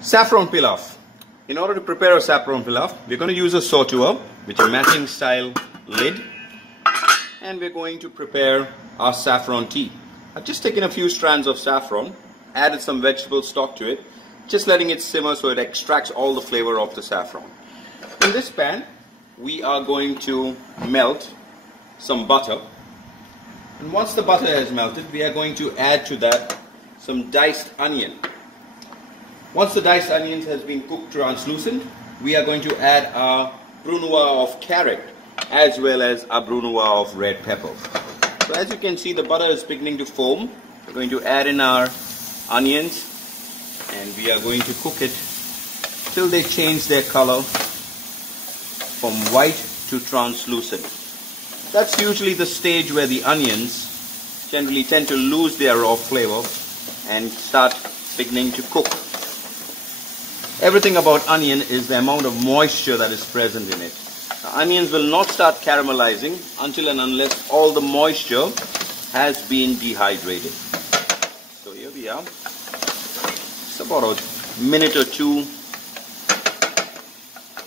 Saffron pilaf. In order to prepare a saffron pilaf, we're going to use a sauteur with a matching style lid, and we're going to prepare our saffron tea. I've just taken a few strands of saffron, added some vegetable stock to it, just letting it simmer so it extracts all the flavor of the saffron. In this pan, we are going to melt some butter, and once the butter has melted, we are going to add to that some diced onion. Once the diced onions has been cooked translucent, we are going to add our brunoise of carrot as well as our brunoise of red pepper. So as you can see, the butter is beginning to foam. We're going to add in our onions and we are going to cook it till they change their color from white to translucent. That's usually the stage where the onions generally tend to lose their raw flavor and start beginning to cook. Everything about onion is the amount of moisture that is present in it. The onions will not start caramelizing until and unless all the moisture has been dehydrated. So here we are. It's about a minute or two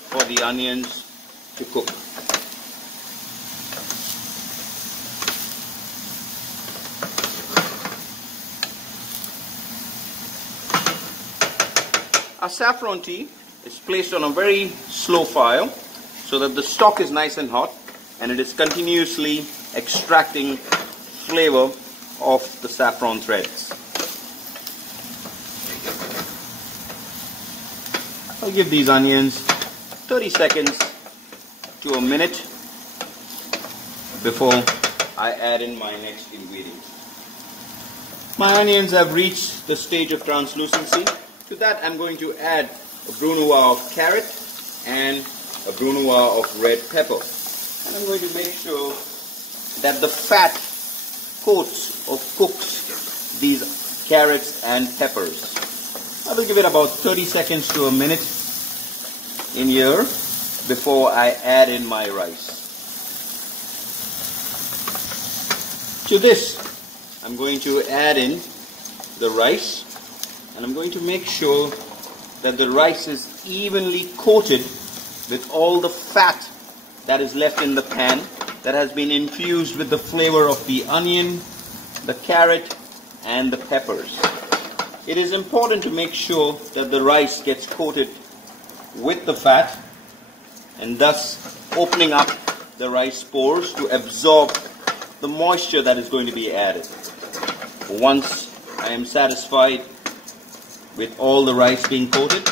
for the onions to cook. Our saffron tea is placed on a very slow fire so that the stock is nice and hot and it is continuously extracting flavor of the saffron threads. I'll give these onions 30 seconds to a minute before I add in my next ingredient. My onions have reached the stage of translucency. To that, I'm going to add a brunoise of carrot and a brunoise of red pepper. And I'm going to make sure that the fat coats or cooks these carrots and peppers. I will give it about 30 seconds to a minute in here before I add in my rice. To this, I'm going to add in the rice. And I'm going to make sure that the rice is evenly coated with all the fat that is left in the pan that has been infused with the flavor of the onion, the carrot and the peppers. It is important to make sure that the rice gets coated with the fat and thus opening up the rice pores to absorb the moisture that is going to be added. Once I am satisfied with all the rice being coated,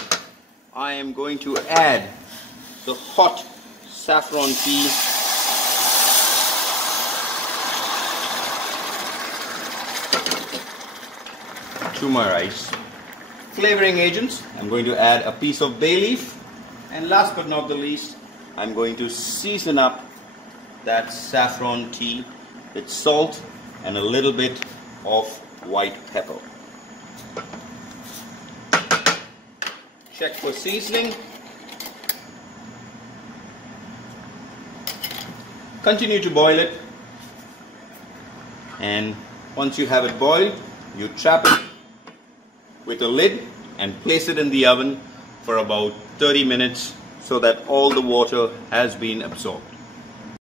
I am going to add the hot saffron tea to my rice. Flavoring agents, I'm going to add a piece of bay leaf, and last but not the least, I'm going to season up that saffron tea with salt and a little bit of white pepper. Check for seasoning. Continue to boil it, and once you have it boiled, you trap it with a lid and place it in the oven for about 30 minutes so that all the water has been absorbed.